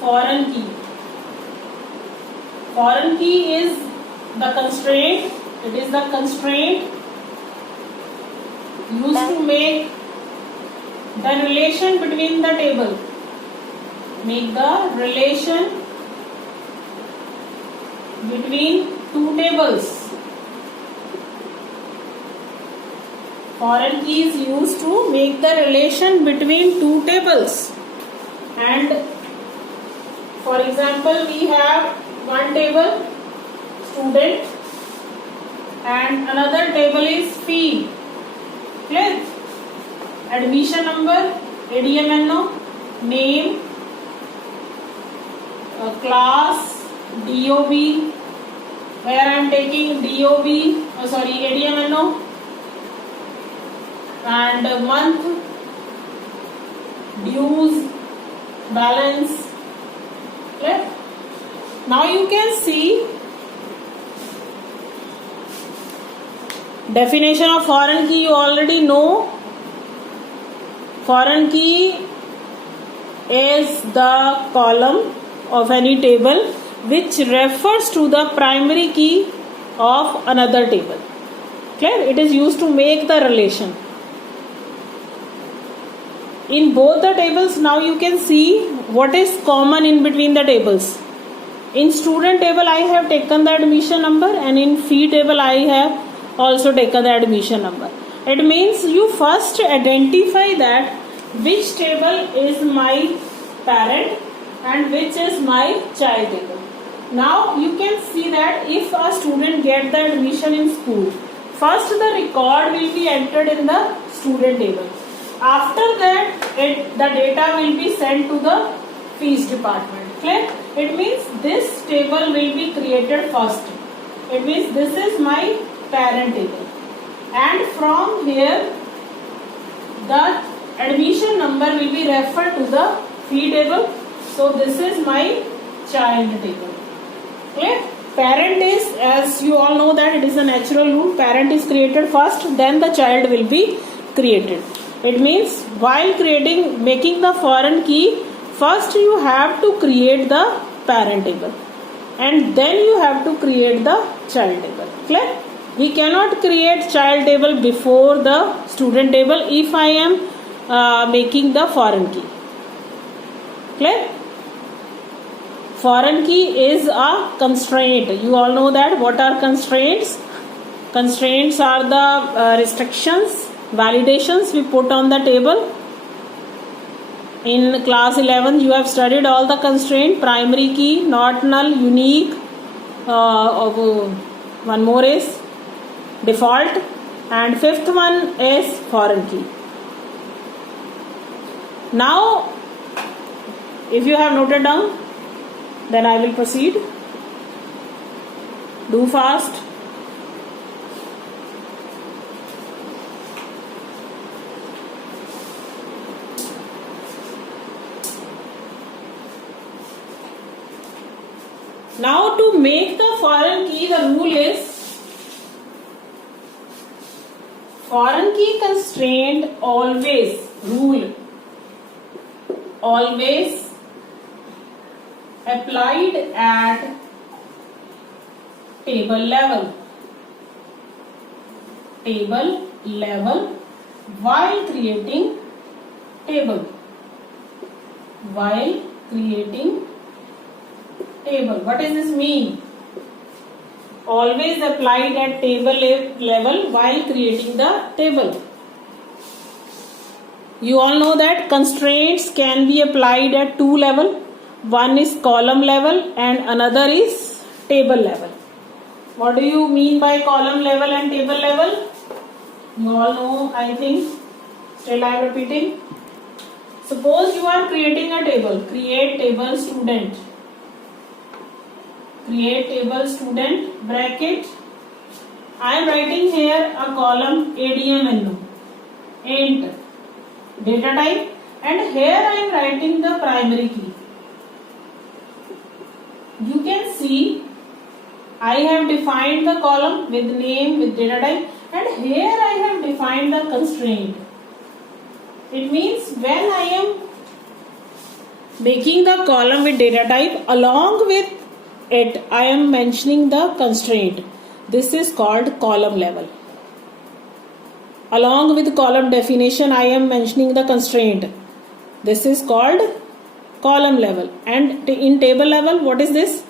foreign key. Foreign key is the constraint. It is the constraint used to make the relation between the table. Make the relation between two tables. Foreign key is used to make the relation between two tables. And for example, we have one table, student, and another table is fee. Clear? Admission number, ADMNO, name, class, DOB, where I am taking DOB, ADMNO, and month, dues, balance. Clear? Now you can see definition of foreign key. You already know. Foreign key is the column of any table which refers to the primary key of another table. Clear? It is used to make the relation. In both the tables, now you can see what is common in between the tables. In student table I have taken the admission number, and in fee table I have also taken the admission number. It means you first identify that which table is my parent and which is my child table. Now you can see that if a student gets the admission in school, first the record will be entered in the student table. After that, the data will be sent to the fees department. Clear? It means this table will be created first. It means this is my parent table, and from here the admission number will be referred to the fee table. So this is my child table. Clear? Parent is, as you all know that it is a natural rule, parent is created first, then the child will be created. It means while making the foreign key, first you have to create the parent table and then you have to create the child table. Clear? We cannot create child table before the student table if I am making the foreign key. Clear? Foreign key is a constraint. You all know that. What are constraints? Constraints are the restrictions, validations we put on the table. In class 11 you have studied all the constraint: primary key, not null, unique, one more is default, and fifth one is foreign key. Now if you have noted down, then I will proceed. Do fast. Now to make the foreign key, the rule is foreign key constraint always applied at table level while creating table. What does this mean? Always applied at table level while creating the table. You all know that constraints can be applied at two levels. One is column level and another is table level. What do you mean by column level and table level? You all know, I think. Still I am repeating. Suppose you are creating a table. Create table student. Bracket. I am writing here a column ADMNO, int, data type, and here I am writing the primary key. You can see I have defined the column with name, with data type, and here I have defined the constraint. It means when I am making the column with data type. Along with it, I am mentioning the constraint. This is called column level. Along with column definition, I am mentioning the constraint. This is called column level. And in table level, what is this?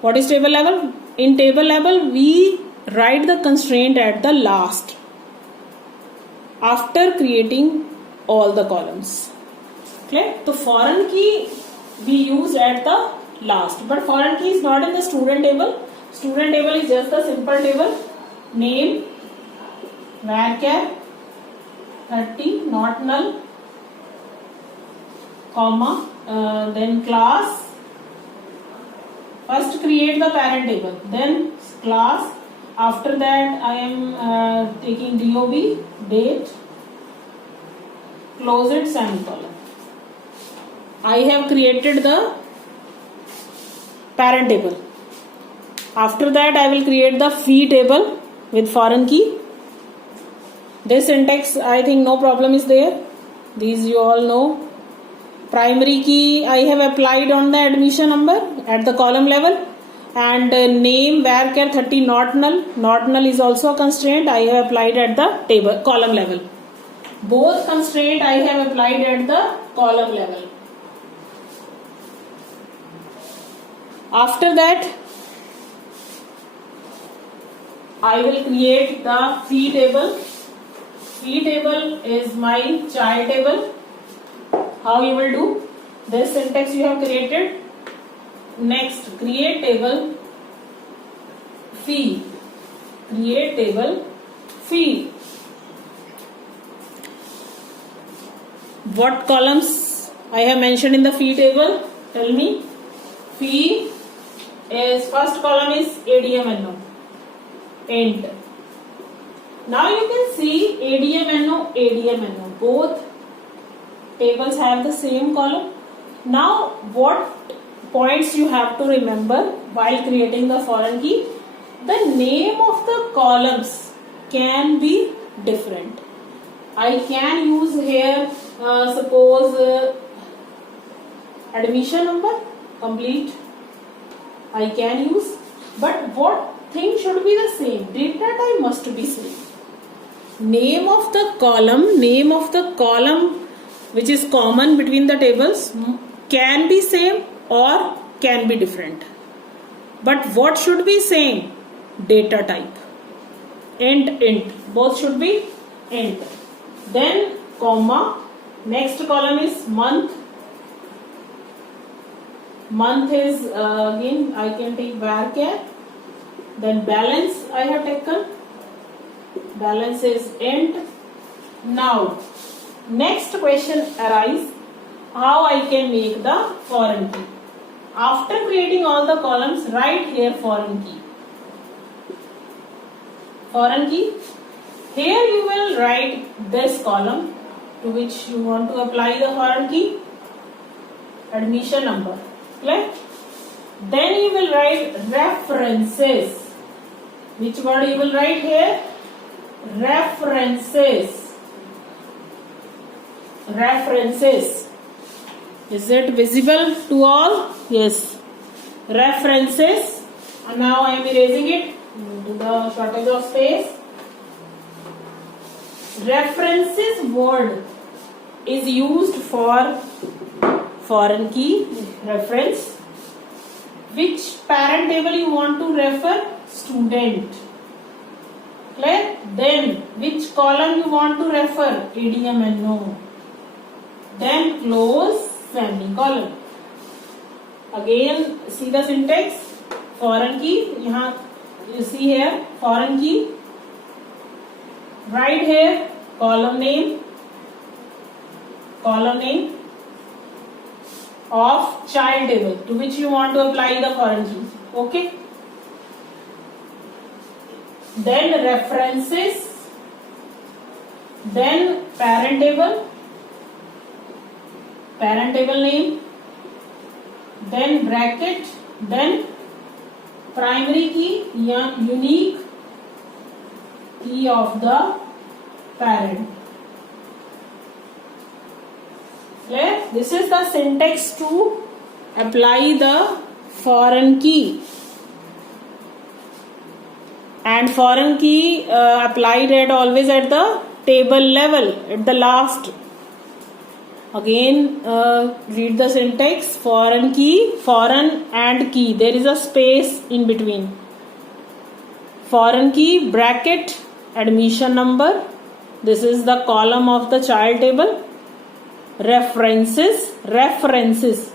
What is table level? In table level, we write the constraint at the last, after creating all the columns. Okay, so foreign key we use at the last, but foreign key is not in the student table. Student table is just a simple table. Name, varchar 30 not null, comma, then class. First create the parent table, then class. After that I am taking DOB, date, close it, semicolon. I have created the parent table. After that I will create the fee table with foreign key. This syntax, I think no problem is there. These you all know. Primary key I have applied on the admission number at the column level, and name varchar 30 not null. Not null is also a constraint I have applied at the table column level. Both constraint I have applied at the column level. After that I will create the fee table. Fee table is my child table. How you will do? This syntax you have created. Next, create table fee. Create table fee. What columns I have mentioned in the fee table? Tell me. Fee is first column is ADMNO. Int. Now you can see ADMNO, ADMNO. Both tables have the same column. Now what points you have to remember while creating the foreign key? The name of the columns can be different. I can use here suppose admission number, complete. I can use, but what thing should be the same? Data type must be same. Name of the column which is common between the tables can be same or can be different. But what should be same? Data type. Int. Both should be int. Then comma. Next column is month. Month is again I can take varchar. Then balance I have taken. Balance is int. Now next question arises, how I can make the foreign key. After creating all the columns, write here foreign key. Foreign key. Here you will write this column to which you want to apply the foreign key. Admission number. Clear? Then you will write references. Which word you will write here? References. References. Is it visible to all? Yes. References. And now I am erasing it due to the shortage of space. References word is used for foreign key reference. Which parent table you want to refer? Student. Clear? Then which column you want to refer? ADMNO. Then close semicolon. Again see the syntax. Foreign key. Yahan you see here foreign key. Write here column name of child table to which you want to apply the foreign key. Okay. Then references. Then parent table name, then bracket, then primary key, unique key of the parent. Clear? This is the syntax to apply the foreign key. And foreign key applied at always at the table level, at the last. Again, read the syntax. Foreign key, foreign and key, there is a space in between. Foreign key bracket admission number, this is the column of the child table. References,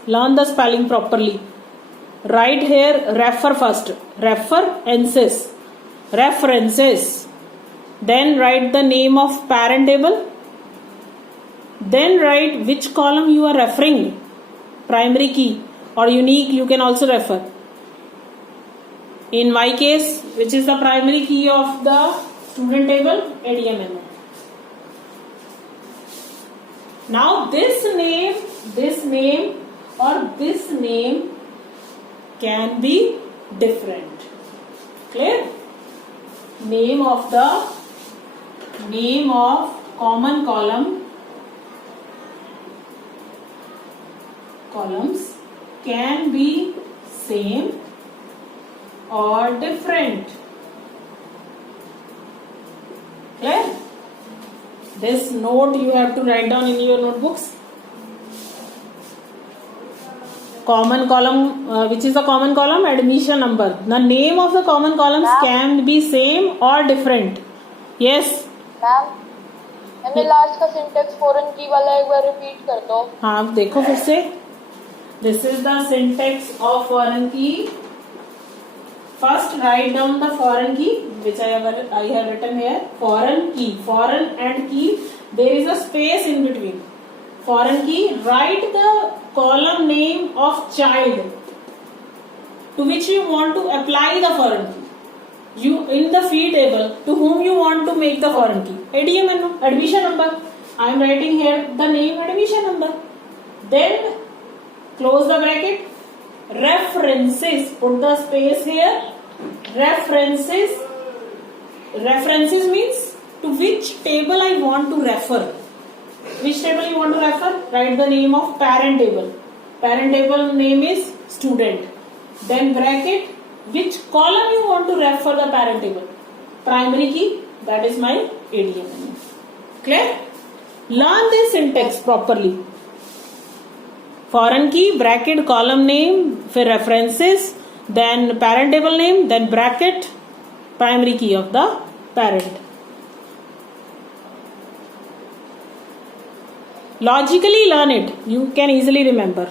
learn the spelling properly. Write here refer first, references. Then write the name of parent table. Then write which column you are referring, primary key or unique, you can also refer. In my case, which is the primary key of the student table, ADMN. Now this name or this name can be different. Clear? Name of common columns can be same or different. Clear? This note you have to write down in your notebooks. Common column, which is the common column? Admission number. The name of the common columns can be same or different. Yes. Ma'am, मैंने last का syntax foreign की वाला एक बार repeat कर दो. हाँ देखो फिर से. This is the syntax of foreign key. First write down the foreign key, which I have written here. Foreign key, foreign and key, there is a space in between. Foreign key, write the column name of child to which you want to apply the foreign key. You in the fee table, to whom you want to make the foreign key. ADMN, admission number. I am writing here the name, admission number. Then close the bracket. References, put the space here. References means to which table I want to refer. Which table you want to refer? Write the name of parent table. Parent table name is student. Then bracket, which column you want to refer the parent table. Primary key, that is my ADMN. Clear? Learn this syntax properly. Foreign key, bracket, column name, फिर references, then parent table name, then bracket, primary key of the parent. Logically learn it. You can easily remember.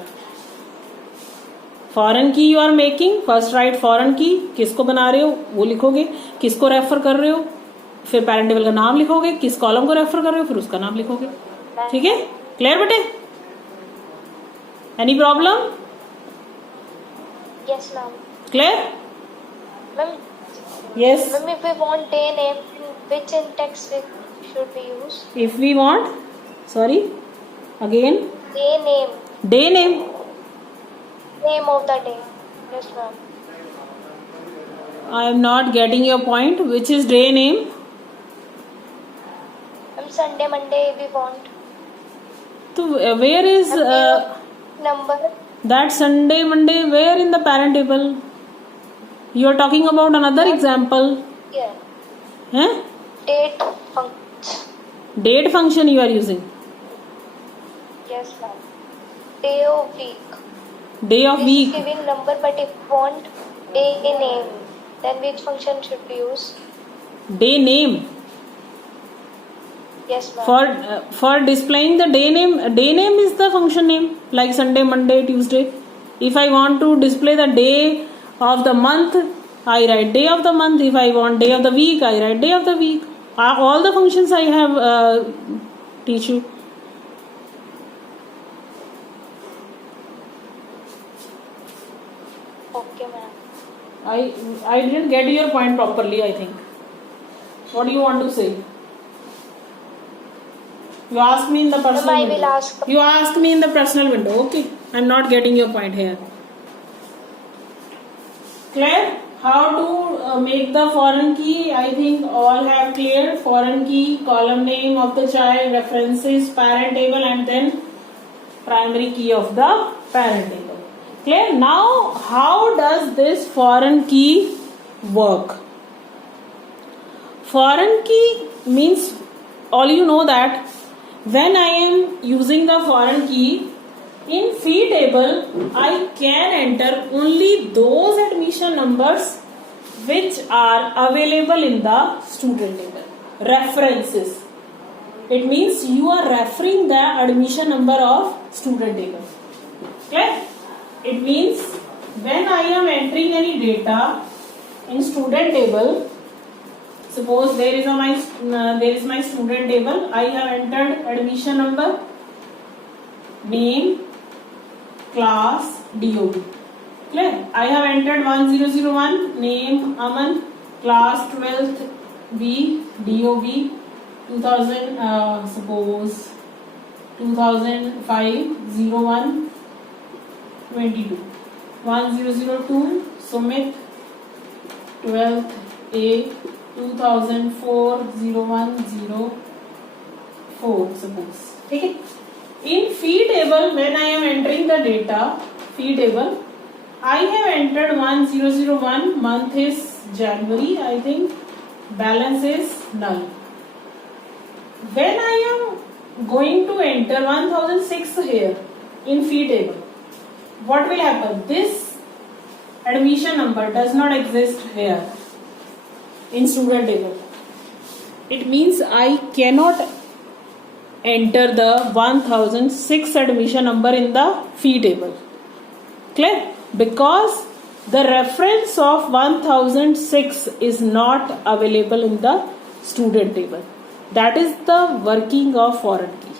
Foreign key you are making. First write foreign key. किसको बना रहे हो वो लिखोगे. किसको refer कर रहे हो फिर parent table का नाम लिखोगे. किस कॉलम को रेफर कर रहे हो फिर उसका नाम लिखोगे. ठीक है? क्लियर बेटे? Any problem? Yes, ma'am. Clear? Ma'am. Yes. Ma'am, if we want day name, which syntax should we use? If we want, sorry, again. Day name. Day name. Name of the day. Yes, ma'am. I am not getting your point. Which is day name? Ma'am, Sunday, Monday we want. So where is number? that Sunday, Monday? Where in the parent table? You are talking about another example. Yeah. Huh? Date function. Date function you are using. Yes, ma'am. Day of week. Day of week. Is giving number, but if we want day name, then which function should we use? Day name. Yes, ma'am. For displaying the day name is the function name, like Sunday, Monday, Tuesday. If I want to display the day of the month, I write day of the month. If I want day of the week, I write day of the week. All the functions I have teach you. Okay, ma'am. I didn't get your point properly, I think. What do you want to say? You asked me in the personal I window. will ask. You asked me in the personal window. Okay. I'm not getting your point here. Clear? How to make the foreign key? I think all have cleared. Foreign key, column name of the child, references, parent table, and then primary key of the parent table. Clear? Now how does this foreign key work? Foreign key means, all you know that when I am using the foreign key in fee table, I can enter only those admission numbers which are available in the student table. References. It means you are referring the admission number of student table. Okay? It means when I am entering any data in student table, suppose there is my student table. I have entered admission number, name, class, DOB. Clear? I have entered 1001, name Aman, class 12th B, DOB 2000, suppose 2005 01 22. 1002 Sumit, 12th A 2004 0104, suppose. Okay. In fee table, when I am entering the data, fee table, I have entered 1001, month is January, I think, balance is null. When I am going to enter 1006 here in fee table, what will happen? This admission number does not exist here in student table. It means I cannot enter the 1006 admission number in the fee table. Clear? Because the reference of 1006 is not available in the student table. That is the working of foreign key.